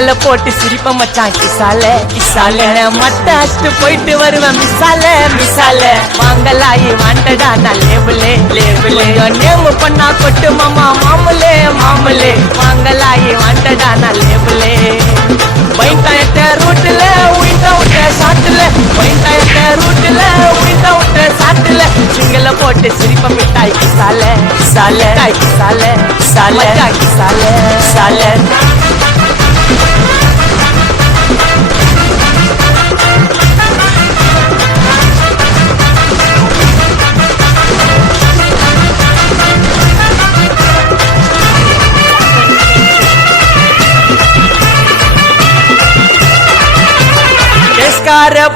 சிங்கல போட்டு சிரிப்ப மச்சான் கிசால கிசால மட்ட அடிச்சுட்டு போயிட்டு வருவேன் மிசால மிசால மாங்கலாயி வாண்டடா நான் லேபிளே லேபிளே நேம் பண்ணா கொட்டு மாமா மாமலே மாமலே மாங்கலாயி வாண்டடா நான் லேபிளே பைட்டாயத்த ரூட்ல உயிட்டா விட்ட சாட்டுல பைட்டாயத்த ரூட்ல உயிட்டா விட்ட சாட்டுல சிங்கல போட்டு சிரிப்ப மிட்டாய் கிசால கிசால கிசால கிசால கிசால கிசால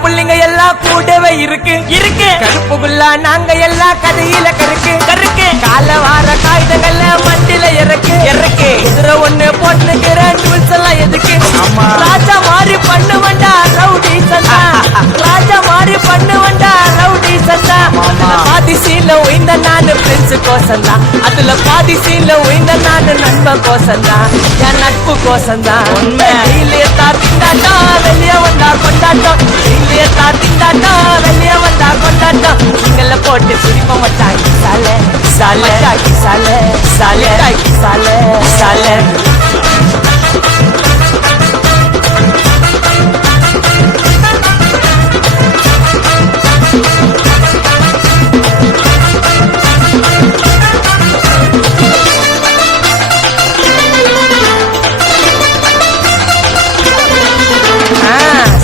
புள்ளிங்க எல்லாம் கூடவே இருக்கு இருக்கு கருப்புக்குள்ள நாங்க எல்லாம் கதையில கருக்கு கருக்கு கால வார காகிதங்கள்ல மண்டில இறக்கு இறக்கு எதிர ஒண்ணு போட்டுக்கிற டூல்ஸ் எல்லாம் எதுக்கு ராஜா மாறி பண்ணுவண்டா ரவுடி சந்தா ராஜா மாறி பண்ணுவண்டா ரவுடி சந்தா பாதி சீன்ல உயிந்த நானு பிரின்ஸ் கோசந்தா அதுல பாதி சீன்ல உயிந்த நானு நண்பன் கோசந்தா என் நட்பு கோசந்தா வெளியே தாத்திண்டாட்டா வெளியே வந்தா கொண்டாட்டம் வெளியே தாத்திண்டாட்டா வெளியே வந்தா கொண்டாட்டம் சிங்கல போட்டு சிரிப்ப மச்சான் கிசால கிசால கிசால கிசால கிசால கிசால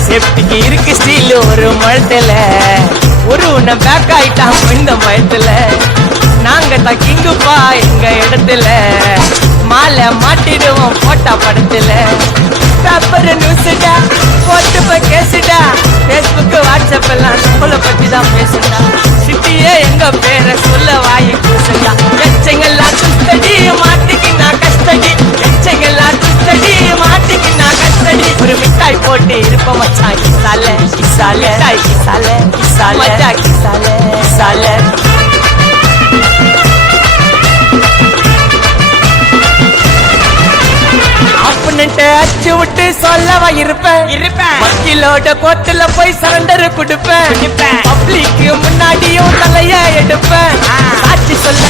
சேஃப்டிக்கு இருக்கு ஸ்டீல் ஒரு மழத்துல ஒரு உன்ன பேக் ஆயிட்டான் இந்த மயத்துல நாங்க தான் கிங்குப்பா எங்க இடத்துல மாலை மாட்டிடுவோம் போட்டா படத்துல பேப்பர் நியூஸ்டா போட்டு கேசுடா பேஸ்புக் வாட்ஸ்அப் எல்லாம் நம்மள பத்தி தான் பேசுடா சிட்டியே எங்க பேரை சொல்ல வாங்கி பேசுடா எச்சங்கெல்லாம் சுத்தடி மாட்டிக்கு நான் கஷ்டடி எச்சங்கெல்லாம் சுத்தடி மாட்டிக்கு நான் கஷ்டடி ஒரு மிட்டாய் போட்டு இருப்ப மச்சான் கிசால கிசால கிசால கிசால கிசால கிசால அச்சு விட்டு சொல்லவா இருப்பேன் வக்கீலோட கோர்ட்டுல போய் சரண்டர் கொடுப்பேன் பப்ளிக்கு முன்னாடியும் தலைய எடுப்பேன் சாட்சி சொல்ல